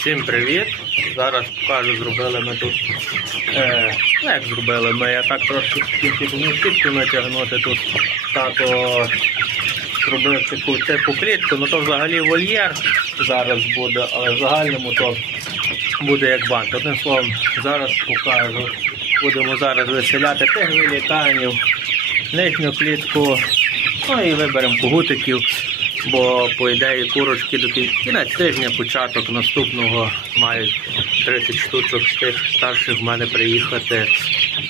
Всім привіт! Зараз покажу, зробили ми тут. Е, ну як зробили ми, я так трошки сітку натягнути тут. Тато зробив таку типу клітку, ну то взагалі вольєр зараз буде, але в загальному то буде як банк. Одним словом, зараз покажу. Будемо зараз виселяти тих вилітанів, нижню клітку, ну і виберемо когутиків. Бо по ідеї курочки до кін- кінець тижня, початок наступного мають 30 штучок з тих старших в мене приїхати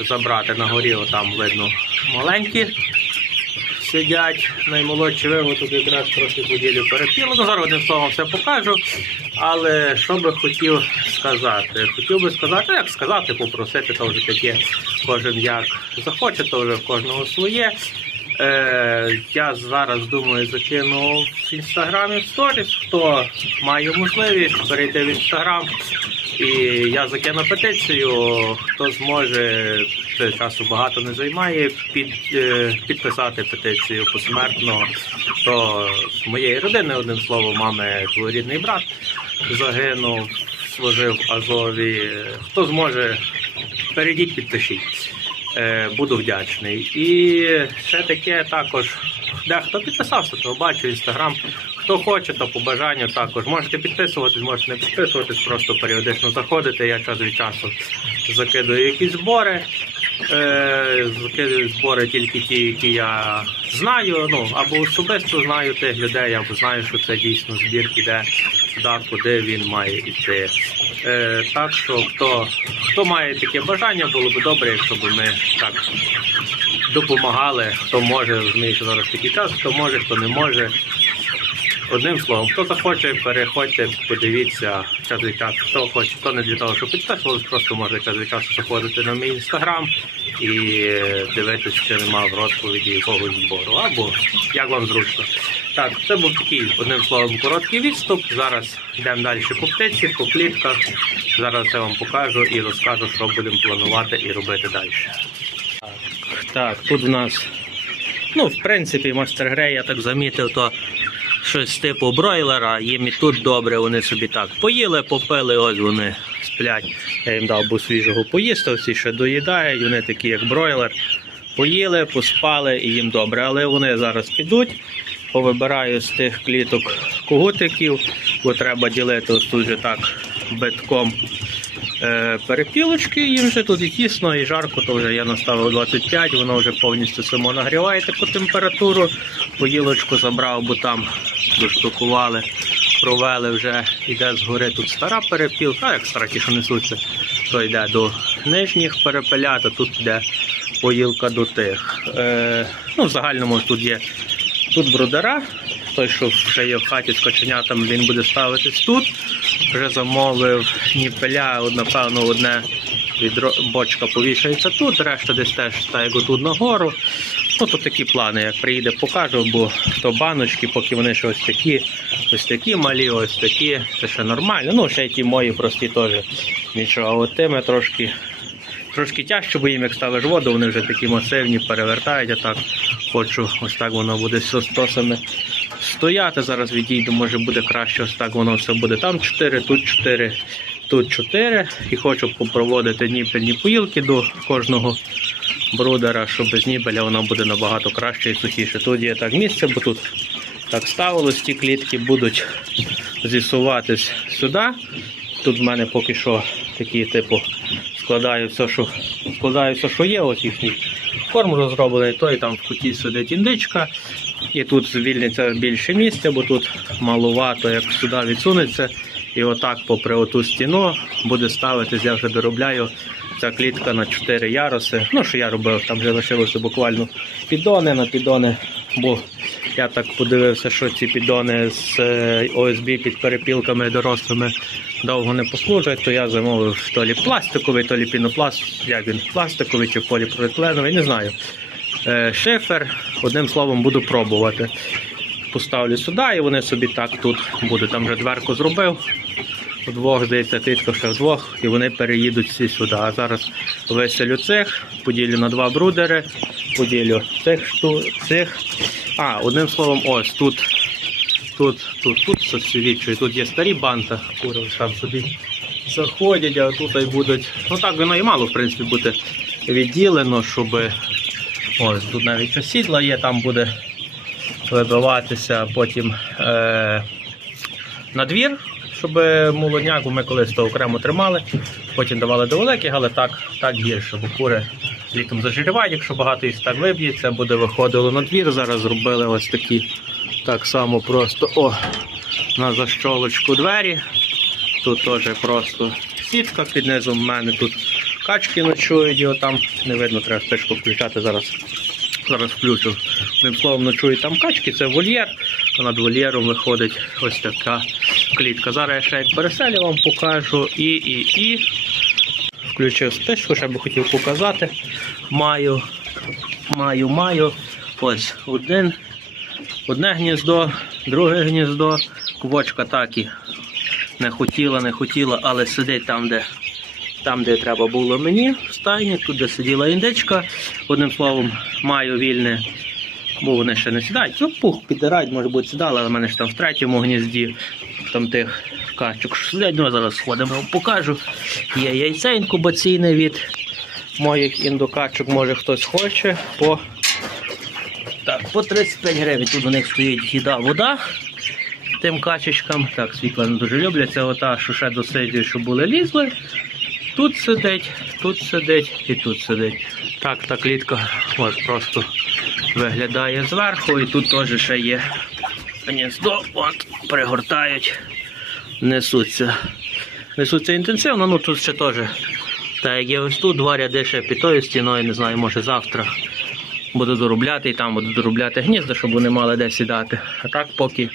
забрати на горі. Отам видно маленькі сидять, наймолодші вивод якраз трохи поділю перепілу. Ну, зараз одним словом все покажу. Але що би хотів сказати? Хотів би сказати, як сказати, попросити, то вже таке кожен як захоче, то вже в кожного своє. Е, я зараз думаю, закину в інстаграмі в сторіс. Хто має можливість перейти в інстаграм. І я закину петицію. Хто зможе, це часу багато не займає, під, е, підписати петицію посмертно. То з моєї родини, одним словом, мами дворідний брат загинув, служив в Азові. Хто зможе, перейдіть, підпишіть. Е, Буду вдячний. І ще таке також. Дехто підписався, то бачу інстаграм. Хто хоче, то по бажанню також. Можете підписуватись, можете не підписуватись, просто періодично заходити. Я час від часу закидую якісь збори. Е, закидую збори тільки ті, які я знаю. Ну або особисто знаю тих людей, або знаю, що це дійсно збір іде туди, куди він має йти. Е, так що хто, хто має таке бажання, було б добре, якщо б ми так допомагали, хто може, розумію, що зараз такий час, хто може, хто не може. Одним словом, хто захоче, переходьте, подивіться час від часу. Хто хоче, хто не для того, щоб підписувалися, просто може час від часу заходити на мій інстаграм і дивитися, чи нема в розповіді якогось збору. Або як вам зручно. Так, це був такий, одним словом, короткий відступ. Зараз йдемо далі по птиці, по клітках. Зараз я вам покажу і розкажу, що будемо планувати і робити далі. Так, так, тут в нас, ну, в принципі, Мастер Грей, я так замітив, то щось типу бройлера, їм і тут добре, вони собі так поїли, попили, ось вони сплять. Я їм дав бо свіжого поїсти, всі ще доїдають, вони такі, як бройлер. Поїли, поспали і їм добре. Але вони зараз підуть, повибираю з тих кліток когутиків, бо треба ділити ось тут же так битком е, перепілочки. Їм вже тут і тісно, і жарко, то вже я наставив 25, воно вже повністю само нагріває таку температуру. Поїлочку забрав, бо там доштукували, провели вже, йде згори тут стара перепілка, а як стара ті, що несуться, то йде до нижніх перепелят, а тут йде поїлка до тих. Е, ну, в загальному тут є тут брудера. Той, що вже є в хаті з коченятами, він буде ставитись тут. Вже замовив ніпеля, напевно, одне відро... бочка повішається тут, решта десь теж та як тут нагору. Ну, то такі плани, як приїде, покажу, бо то баночки, поки вони ще ось такі, ось такі малі, ось такі, це ще нормально. Ну, ще й ті мої прості теж нічого. А от тими трошки, трошки тяжче, бо їм як ставиш воду, вони вже такі масивні, перевертають, а так хочу, ось так воно буде з стосами стояти. Зараз відійду, може буде краще, ось так воно все буде. Там 4, тут 4, тут 4. І хочу попроводити ніпельні поїлки до кожного брудера, що без ніпеля воно буде набагато краще і сухіше. Тут є так місце, бо тут так ставилось, ті клітки будуть зісуватись сюди. Тут в мене поки що такі, типу, складаю все, що складаю все, що є, ось їхній корм вже зроблений, то і там в куті сидить індичка. І тут звільниться більше місця, бо тут малувато, як сюди відсунеться. І отак, попри оту стіну, буде ставитись, я вже доробляю ця клітка на 4 яруси. Ну, що я робив, там вже лишилося буквально піддони на піддони, бо я так подивився, що ці піддони з е, ОСБ під перепілками дорослими довго не послужать, то я замовив то лі пластиковий, то лі пінопласт, як він, пластиковий чи поліпропиленовий, не знаю. Е, Шифер, одним словом, буду пробувати. Поставлю сюди і вони собі так тут будуть. Там вже дверку зробив. Вдвох, здається, титко ще вдвох, і вони переїдуть всі сюди. А зараз виселю цих, поділю на два брудери, поділю цих шту, цих. А, одним словом, ось тут тут, тут, тут сосвічує, тут є старі банта, кури там собі заходять, а тут і будуть. Ну так воно і мало, в принципі, бути відділено, щоб ось тут навіть осідла є, там буде вибиватися потім е, на двір, щоб молодняку ми колись то окремо тримали, потім давали до великих, але так, так гірше, бо кури літом зажирівають, якщо багато їх так виб'ється, буде виходило на двір. Зараз зробили ось такі так само просто о, на защолочку двері. Тут теж просто сітка під низом в мене тут качки ночують, його там не видно, треба спишку включати зараз. Зараз включу. Одним словом, ночують там качки, це вольєр, а над вольєром виходить ось така клітка. Зараз я ще як переселю вам покажу і, і, і. Включив спишку, ще би хотів показати. Маю, маю, маю. Ось один, одне гніздо, друге гніздо. Квочка так і не хотіла, не хотіла, але сидить там, де, там, де треба було мені, в стайні, тут де сиділа індичка. Одним словом, маю вільне, бо вони ще не сідають. Ну, пух підирають, може бути сідали, але в мене ж там в третьому гнізді, там тих качок що сидять. Ну, зараз сходимо, покажу. Є яйце інкубаційне від моїх індокачок, може хтось хоче. По, так, по 35 гривень. Тут у них стоїть їда, вода тим качечкам. Так, світла не дуже люблять. Це ота, що ще досидює, щоб були лізли. Тут сидить, тут сидить і тут сидить. Так, та клітка ось просто виглядає зверху, і тут теж ще є гніздо, от, пригортають, несуться. Несуться інтенсивно, ну тут ще теж. Так, як є ось тут, два ряди ще під тою стіною, не знаю, може завтра буду доробляти і там буду доробляти гнізда, щоб вони мали де сідати. А так, поки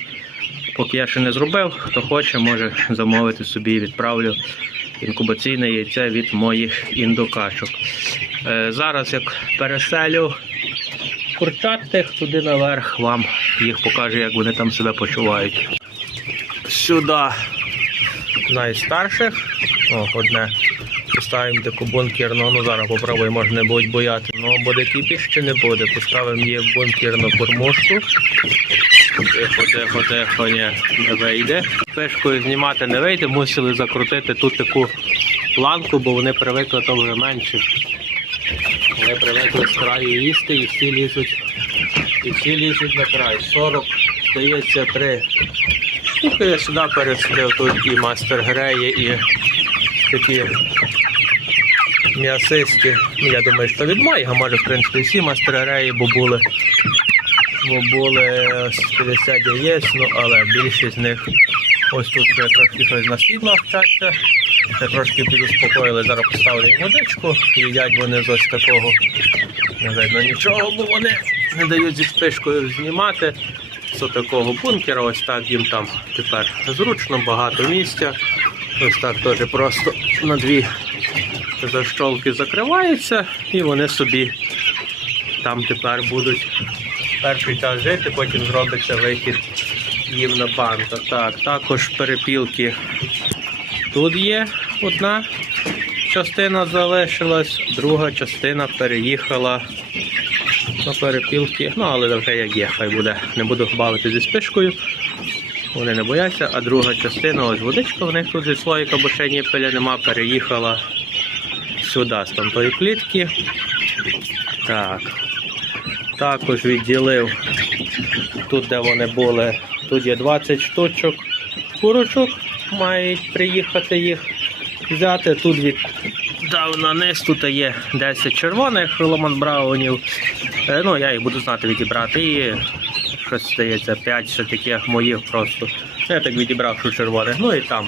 Поки я ще не зробив, хто хоче, може замовити собі відправлю інкубаційне яйце від моїх індокачок. Е, зараз як переселю курчат тих туди наверх, вам їх покажу, як вони там себе почувають. Сюди найстарших. О, Одне поставимо таку бункерну, ну зараз попробуємо, може не будуть бояти. Ну, буде кіпіш чи не буде. Поставимо її в бункерну кормушку. Тихо, тихо, тихо, ні, не вийде. Пишкою знімати не вийде, мусили закрутити тут таку планку, бо вони привикли то вже менше. Вони привикли з краю їсти і всі лізуть, і всі лізуть на край. 40, здається, 3 я сюди пересадив, тут і мастер греє, і такі м'ясисті. Ну, я думаю, що від Майга, може, в принципі, всі мастер греї, бо були бо були 50 яєць, ну, але більшість з них ось тут вже трошки щось на світлах вчаться. Це трошки підуспокоїли, зараз поставили їм водичку, їдять вони з ось такого. Не видно нічого, бо вони не дають зі спишкою знімати. З такого бункера, ось так їм там тепер зручно, багато місця. Ось так теж просто на дві защолки закриваються і вони собі там тепер будуть перший час жити, потім зробиться вихід їм на банка. Так, також перепілки тут є одна частина залишилась, друга частина переїхала на перепілки. Ну, але вже як є, хай буде. Не буду бавити зі спишкою. Вони не бояться, а друга частина, ось водичка, в них тут зі слоїка, бо ще ні пиля нема, переїхала сюди з там тої клітки. Так. Також відділив тут, де вони були. Тут є 20 штучок курочок, мають приїхати їх взяти. Тут від дав на низ, тут є 10 червоних Ломан Браунів. Е, Ну, я їх буду знати відібрати. І щось здається, 5 ще таких моїх просто. Я так відібрав, що червоних. Ну і там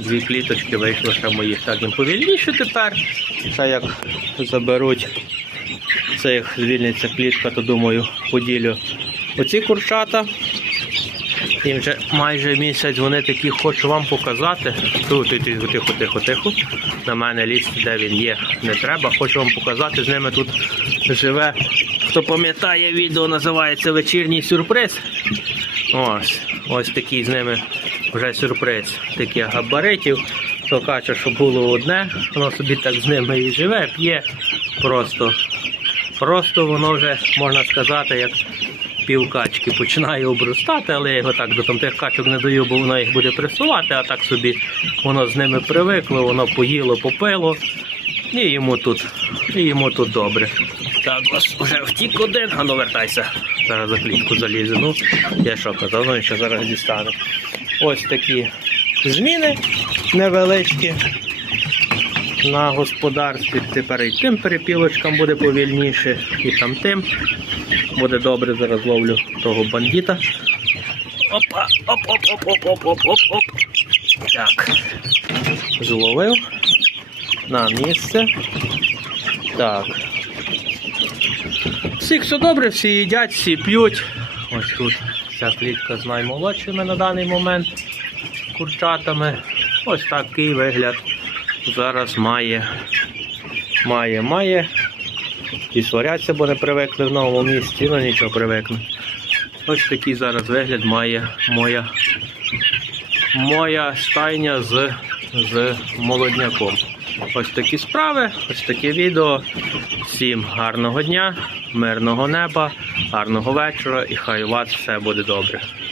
дві кліточки вийшло ще моїх. Так їм повільніше тепер. Ще як заберуть цих звільниться клітка, то думаю, поділю оці курчата. Їм вже майже місяць вони такі хочу вам показати. Тихо, тихо, тихо, тихо. На мене ліс, де він є, не треба. Хочу вам показати. З ними тут живе. Хто пам'ятає, відео називається Вечірній сюрприз. Ось, ось такий з ними вже сюрприз. Таких габаритів. То каче, що було одне, воно собі так з ними і живе, п'є просто Просто воно вже, можна сказати, як півкачки починає обростати, але я його так до тих качок не даю, бо воно їх буде пресувати, а так собі воно з ними привикло, воно поїло, попило. І йому тут, і йому тут добре. Так, ось вже втік один, а ну вертайся. Зараз за клітку залізе. Ну, я що казав, ну що зараз дістану. Ось такі зміни невеличкі на господарстві. Тепер і тим перепілочкам буде повільніше, і там тим буде добре, зараз ловлю того бандіта. Опа, оп-оп-оп-оп-оп-оп-оп. Так. Зловив. На місце. Так. Всі все добре, всі їдять, всі п'ють. Ось тут вся клітка з наймолодшими на даний момент курчатами. Ось такий вигляд зараз має. Має, має. І сваряться, бо не привикли в новому місці, ну нічого привикли. Ось такий зараз вигляд має моя, моя стайня з, з молодняком. Ось такі справи, ось таке відео. Всім гарного дня, мирного неба, гарного вечора і хай у вас все буде добре.